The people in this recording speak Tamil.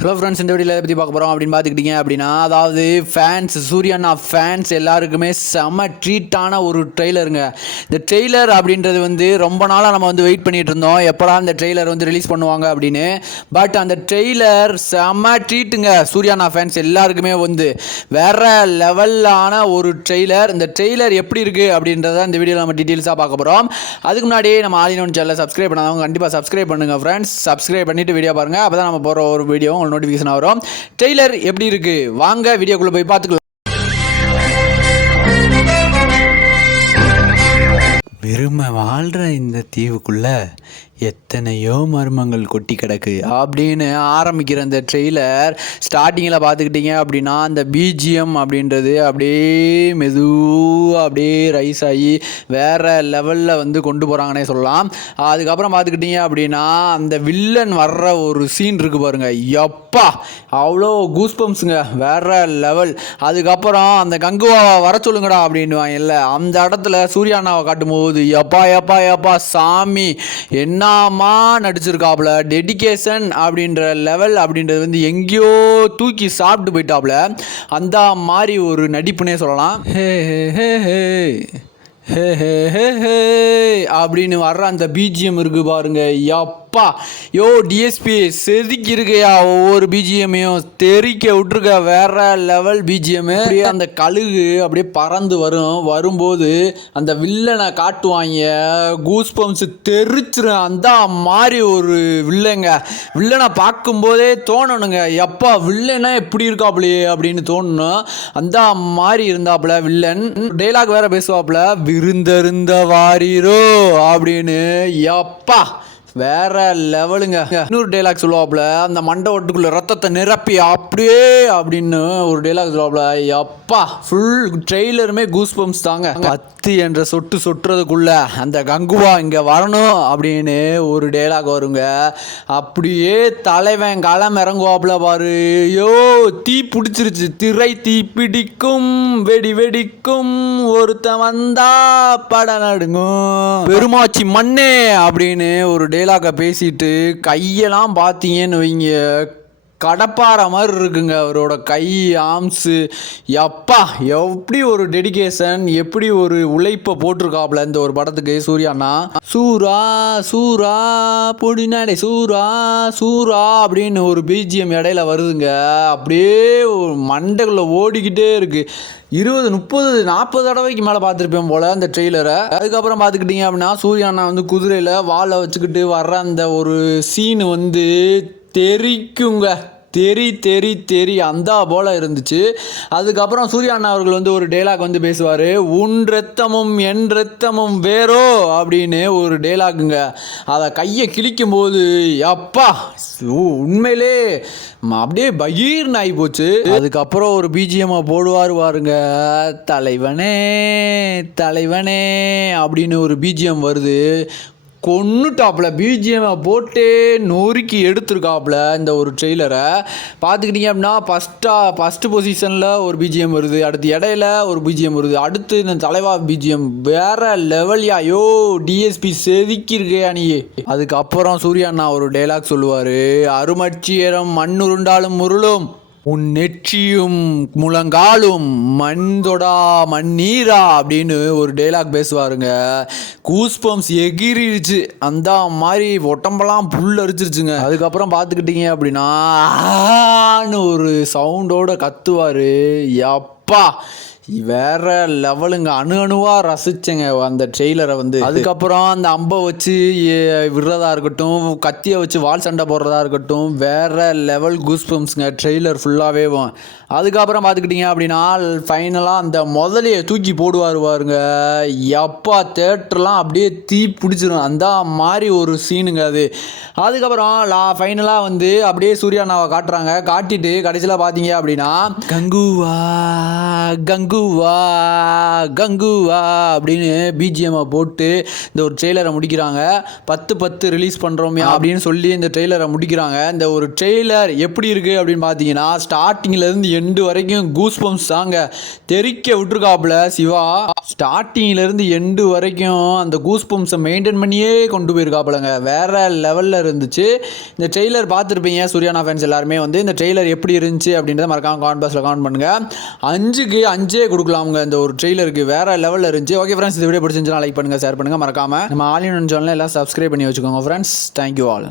ஹலோ ஃப்ரெண்ட்ஸ் இந்த வீடியோவில் பற்றி பார்க்க போகிறோம் அப்படின்னு பார்த்துக்கிட்டீங்க அப்படின்னா அதாவது ஃபேன்ஸ் சூர்யானா ஃபேன்ஸ் எல்லாருக்குமே செம ட்ரீட்டான ஒரு ட்ரெய்லருங்க இந்த ட்ரெய்லர் அப்படின்றது வந்து ரொம்ப நாளாக நம்ம வந்து வெயிட் பண்ணிட்டு இருந்தோம். எப்படா அந்த ட்ரெய்லர் வந்து ரிலீஸ் பண்ணுவாங்க அப்படின்னு. பட் அந்த ட்ரெய்லர் செம ட்ரீட்டுங்க சூர்யானா ஃபேன்ஸ் எல்லாருக்குமே வந்து வேற லெவலான ஒரு ட்ரெய்லர் இந்த ட்ரெய்லர் எப்படி இருக்குது அப்படின்றத இந்த வீடியோவில் நம்ம டீட்டெயில்ஸாக பார்க்க போகிறோம் அதுக்கு முன்னாடி நம்ம ஆலினோன் சேனலை சப்ஸ்கிரைப் பண்ணாதவங்க கண்டிப்பாக சப்ஸ்கிரைப் பண்ணுங்கள் ஃப்ரெண்ட்ஸ் சப்ஸ்கிரைப் பண்ணிவிட்டு வீடியோ பாருங்கள் அப்போ தான் நம்ம போகிற ஒரு வீடியோ உங்களுக்கு நோட்டிஃபிகேஷன் வரும் ட்ரெய்லர் எப்படி இருக்குது வாங்க வீடியோக்குள்ளே போய் பார்த்துக்கலாம். வெறுமை வாழ்கிற இந்த தீவுக்குள்ள எத்தனையோ மர்மங்கள் கொட்டி கிடக்கு. அப்படின்னு ஆரம்பிக்கிற அந்த ட்ரெய்லர் ஸ்டார்டிங்கில் பார்த்துக்கிட்டிங்க அப்படின்னா அந்த பிஜிஎம் அப்படின்றது அப்படியே மெதுவாக அப்படியே ரைஸ் ஆகி வேறு லெவலில் வந்து கொண்டு போகிறாங்கன்னே சொல்லலாம். அதுக்கப்புறம் பார்த்துக்கிட்டிங்க அப்படின்னா அந்த வில்லன் வர்ற ஒரு சீன் இருக்குது பாருங்கள் எப்பா அவ்வளோ கூஸ்பம்ஸுங்க வேறு லெவல் அதுக்கப்புறம் அந்த கங்குவாவை வர சொல்லுங்கடா அப்படின்வாங்க இல்லை அந்த இடத்துல சூர்யானாவை காட்டும்போது எப்பா எப்பா எப்பா சாமி என்ன பயங்கரமாக நடிச்சிருக்காப்புல. டெடிகேஷன் அப்படின்ற லெவல் அப்படின்றது வந்து எங்கேயோ தூக்கி சாப்பிட்டு போயிட்டாப்புல. அந்த மாதிரி ஒரு நடிப்புனே சொல்லலாம். ஹே ஹே ஹே ஹே. ஹே ஹே ஹே ஹே. அப்படின்னு வர்ற அந்த பிஜிஎம் பாருங்கள் பாருங்க. அப்பா. யோ டிஎஸ்பி செதுக்கி இருக்கையா ஒவ்வொரு பிஜிஎம்மையும் தெறிக்க விட்டுருக்க வேற லெவல் பிஜிஎம் அப்படியே அந்த கழுகு அப்படியே பறந்து வரும். வரும்போது அந்த வில்லனை காட்டுவாங்க கூஸ் பம்ப்ஸ் தெரிச்சிரும். அந்த மாதிரி ஒரு வில்லங்க. வில்லனை பார்க்கும்போதே தோணணுங்க. எப்பா வில்லனா எப்படி இருக்காப்புலையே அப்படின்னு தோணணும் அந்த மாதிரி இருந்தாப்புல வில்லன் டைலாக் வேற பேசுவாப்புல விருந்தருந்த வாரீரோ அப்படின்னு. எப்பா. வேற லெவலுங்க. இன்னொரு டைலாக் சொல்லுவாப்புல அந்த மண்டபத்துக்குள்ள ரத்தத்தை நிரப்பி அப்படியே அப்படின்னு ஒரு டைலாக் சொல்லுவாப்புல எப்பா ஃபுல் ட்ரெய்லருமே கூஸ் பம்ப்ஸ் தாங்க. கத்தி என்ற சொட்டு சொட்டுறதுக்குள்ள அந்த கங்குவா இங்க வரணும் அப்படின்னு ஒரு டைலாக் வருங்க. அப்படியே தலைவன் களம் இறங்குவாப்புல பாரு. ஐயோ தீ பிடிச்சிருச்சு. திரை தீ பிடிக்கும் வெடி வெடிக்கும். ஒருத்தன் வந்தா பட நடுங்கும். பெருமாச்சி மண்ணே அப்படின்னு ஒரு டே டைலாக பேசிட்டு கையெல்லாம் பார்த்தீங்கன்னு வைங்க. கடப்பாற மாதிரி இருக்குங்க. அவரோட கை ஆம்ஸு எப்பா எப்படி ஒரு டெடிகேஷன் எப்படி ஒரு உழைப்பை போட்டிருக்காப்ல இந்த ஒரு படத்துக்கு சூர்யாண்ணா சூரா சூரா பொடினாடே சூரா சூரா அப்படின்னு ஒரு பிஜிஎம் இடையில வருதுங்க. அப்படியே ஒரு மண்டைக்குள்ள ஓடிக்கிட்டே இருக்கு. இருபது முப்பது நாற்பது தடவைக்கு மேலே பார்த்துருப்பேன் போல் அந்த ட்ரெய்லரை அதுக்கப்புறம் பார்த்துக்கிட்டிங்க அப்படின்னா சூர்யாண்ணா வந்து குதிரையில் வாழை வச்சுக்கிட்டு வர்ற அந்த ஒரு சீனு வந்து தெரிக்குங்க. தெரி தெரி தெரி. அந்தா போல இருந்துச்சு. அதுக்கப்புறம் சூர்யா அண்ணா அவர்கள் வந்து ஒரு டேலாக் வந்து பேசுவார். உன் ரத்தமும் என் ரத்தமும் வேறோ? அப்படின்னு ஒரு டேலாக்குங்க அதை கையை கிழிக்கும் போது அப்பா உண்மையிலே அப்படியே பகீர்னு ஆகி போச்சு. அதுக்கப்புறம் ஒரு பிஜிஎம்மை போடுவார் பாருங்க. தலைவனே தலைவனே அப்படின்னு ஒரு பிஜிஎம் வருது. கொன்னுட்டாப்புல. பிஜிஎம்மை போட்டே நொறுக்கி எடுத்திருக்காப்புல இந்த ஒரு ட்ரெய்லரை பார்த்துக்கிட்டிங்க அப்படின்னா ஃபஸ்ட்டாக ஃபஸ்ட்டு பொசிஷனில் ஒரு பிஜிஎம் வருது. அடுத்து இடையில ஒரு பிஜிஎம் வருது. அடுத்து இந்த தலைவா பிஜிஎம் வேற லெவல்யா யோ. டிஎஸ்பி செதுக்கியிருக்கையா நீ அதுக்கப்புறம் சூர்யா அண்ணா ஒரு டைலாக் சொல்லுவார். அருமட்சியரம் மண்ணுருண்டாலும் முருளும். உன் நெற்றியும் முழங்காலும் மண் தொடா மண்ணீரா அப்படின்னு ஒரு டைலாக் பேசுவாருங்க. கூஸ்பம்ஸ் எகிரிருச்சு அந்த மாதிரி ஒட்டம்பெல்லாம் புல் அரிச்சிருச்சுங்க. அதுக்கப்புறம் பார்த்துக்கிட்டீங்க அப்படின்னா ஆன்னு ஒரு சவுண்டோட கத்துவார். எப்பா வேற லெவலுங்க அணு அணுவா ரசிச்சேங்க அந்த ட்ரெய்லரை வந்து. அதுக்கப்புறம் அந்த அம்பை வச்சு விடுறதா இருக்கட்டும் கத்தியை வச்சு வால் சண்டை போடுறதா இருக்கட்டும் வேற லெவல் கூஸ்பம்ஸ்ங்க ட்ரெய்லர் ஃபுல்லாகவே அதுக்கப்புறம் பார்த்துக்கிட்டிங்க அப்படின்னா ஃபைனலாக அந்த முதலையை தூக்கி போடுவார் பாருங்க. எப்பா தேட்டர்லாம் அப்படியே தீ பிடிச்சிரும். அந்த மாதிரி ஒரு சீனுங்க அது. அதுக்கப்புறம் லா ஃபைனலாக வந்து அப்படியே சூர்யாண்ணாவை காட்டுறாங்க. காட்டிட்டு கடைசியில் பார்த்தீங்க அப்படின்னா கங்குவா கங்குவா கங்குவா கங்குவா அப்படின்னு பிஜிஎம்மை போட்டு இந்த ஒரு ட்ரெய்லரை முடிக்கிறாங்க. பத்து பத்து ரிலீஸ் பண்ணுறோமே அப்படின்னு சொல்லி இந்த ட்ரெய்லரை முடிக்கிறாங்க. இந்த ஒரு ட்ரெய்லர் எப்படி இருக்குது அப்படின்னு பார்த்தீங்கன்னா ஸ்டார்டிங்லேருந்து எண்டு வரைக்கும் கூஸ் பம்ப்ஸ் தாங்க. தெறிக்க விட்டுருக்காப்புல சிவா. ஸ்டார்டிங்லேருந்து எண்டு வரைக்கும் அந்த கூஸ் பம்ப்ஸை மெயின்டைன் பண்ணியே கொண்டு போயிருக்காப்புலங்க. வேற லெவலில் இருந்துச்சு. இந்த ட்ரெய்லர் பார்த்துருப்பீங்க சூர்யானா ஃபேன்ஸ் எல்லாருமே வந்து இந்த ட்ரெய்லர் எப்படி இருந்துச்சு அப்படின்றத மறக்காம காமெண்ட் பாக்ஸில் கமெண்ட் பண்ணுங்கள் அஞ்சுக்கு அஞ்சே கொடுக்கலாமுங்க இந்த ஒரு ட்ரெய்லருக்கு வேற லெவலில் இருந்துச்சு. ஓகே ஃப்ரெண்ட்ஸ் இந்த வீடியோ பிடிச்சிருந்துச்சுன்னா லைக் பண்ணுங்கள் ஷேர் பண்ணுங்கள் மறக்காம நம்ம ஆலியன் சேனலில் எல்லாம் சப்ஸ்கிரைப் பண்ணி வச்சுக்கோங்க ஃப்ரெண்ட்ஸ் தேங்க்யூ ஆல்